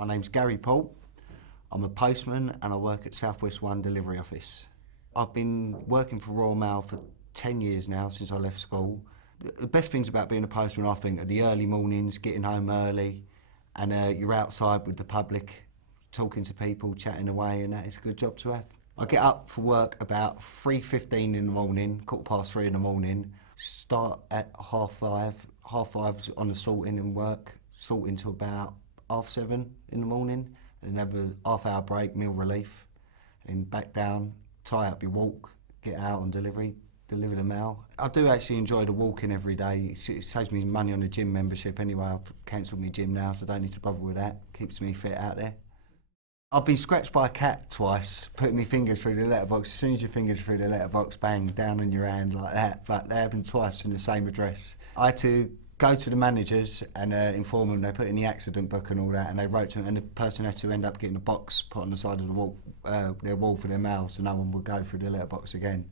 My name's Gary Paul. I'm a postman and I work at South West 1 delivery office. I've been working for Royal Mail for 10 years now, since I left school. The best things about being a postman, I think, are the early mornings, getting home early, and you're outside with the public, talking to people, chatting away, and that is a good job to have. I get up for work about 3:15 in the morning, 3:15 in the morning, start at 5:30, 5:30 on the sorting and work, sorting till about 7:30 in the morning, and have a half-hour break, meal relief, and back down, tie up your walk, get out on delivery, deliver the mail. I do actually enjoy the walking every day. It saves me money on the gym membership anyway. I've cancelled my gym now, so I don't need to bother with that. Keeps me fit out there. I've been scratched by a cat twice, putting my fingers through the letterbox. As soon as your fingers through the letterbox, bang, down on your hand like that. But they happened twice in the same address. I had to go to the managers and inform them. They put in the accident book and all that, and they wrote to them, and the person had to end up getting a box put on the side of the wall, their wall for their mail, so no one would go through the letterbox again.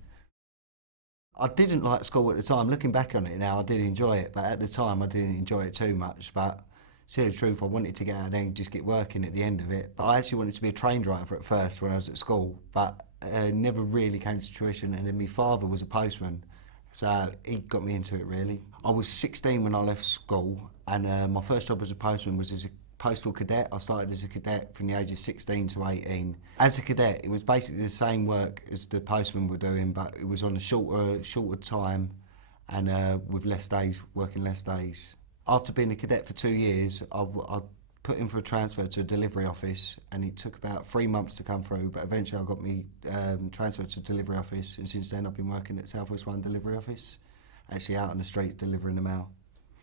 I didn't like school at the time. Looking back on it now, I did enjoy it, but at the time I didn't enjoy it too much. But to tell you the truth, I wanted to get out there and just get working at the end of it. But I actually wanted to be a train driver at first when I was at school, but never really came to fruition. And then my father was a postman, so he got me into it really. I was 16 when I left school, and my first job as a postman was as a postal cadet. I started as a cadet from the age of 16 to 18. As a cadet, it was basically the same work as the postmen were doing, but it was on a shorter time, and with less days, working less days. After being a cadet for 2 years, I put in for a transfer to a delivery office, and it took about 3 months to come through, but eventually I got me transferred to a delivery office, and since then I've been working at South West 1 delivery office, actually out on the streets delivering the mail.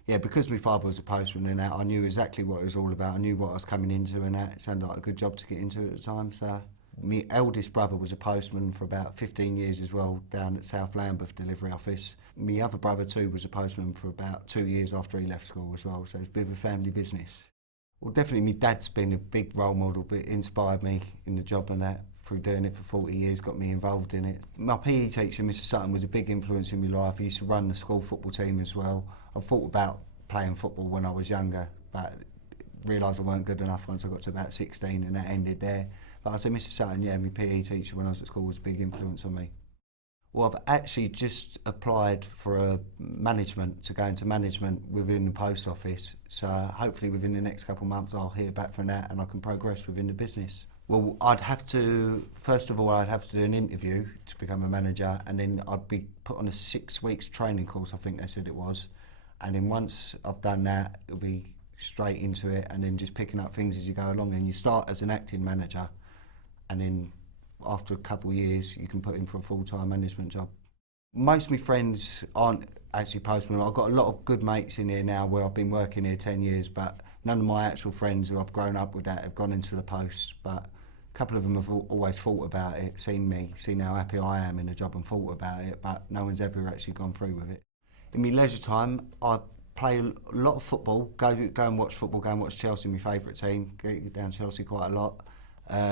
Yeah, because my father was a postman and that, I knew exactly what it was all about. I knew what I was coming into, and that it sounded like a good job to get into at the time. So my eldest brother was a postman for about 15 years as well, down at South Lambeth delivery office. My other brother too was a postman for about 2 years after he left school as well, so it's a bit of a family business. Well, definitely my dad's been a big role model, but inspired me in the job and that. Through doing it for 40 years, got me involved in it. My PE teacher, Mr Sutton, was a big influence in my life. He used to run the school football team as well. I thought about playing football when I was younger, but realised I weren't good enough once I got to about 16, and that ended there. But I'd say Mr Sutton, yeah, my PE teacher when I was at school was a big influence on me. Well, I've actually just applied for a management, to go into management within the post office. So hopefully within the next couple of months I'll hear back from that and I can progress within the business. Well, first of all, I'd have to do an interview to become a manager, and then I'd be put on a 6 weeks training course, I think they said it was. And then once I've done that, it'll be straight into it, and then just picking up things as you go along. And you start as an acting manager, and then after a couple of years, you can put in for a full-time management job. Most of my friends aren't actually postmen. I've got a lot of good mates in here now where I've been working here 10 years, but none of my actual friends who I've grown up with that have gone into the post. But a couple of them have always thought about it, seen how happy I am in the job and thought about it, but no one's ever actually gone through with it. In my leisure time, I play a lot of football, go and watch football, go and watch Chelsea, my favourite team, get down Chelsea quite a lot.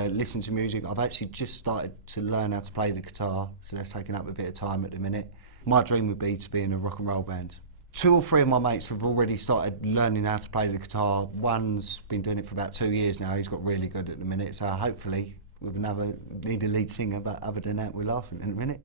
Listen to music. I've actually just started to learn how to play the guitar, so that's taking up a bit of time at the minute. My dream would be to be in a rock and roll band. 2 or 3 of my mates have already started learning how to play the guitar. One's been doing it for about 2 years now. He's got really good at the minute, so hopefully with need a lead singer, but other than that we're laughing at the minute.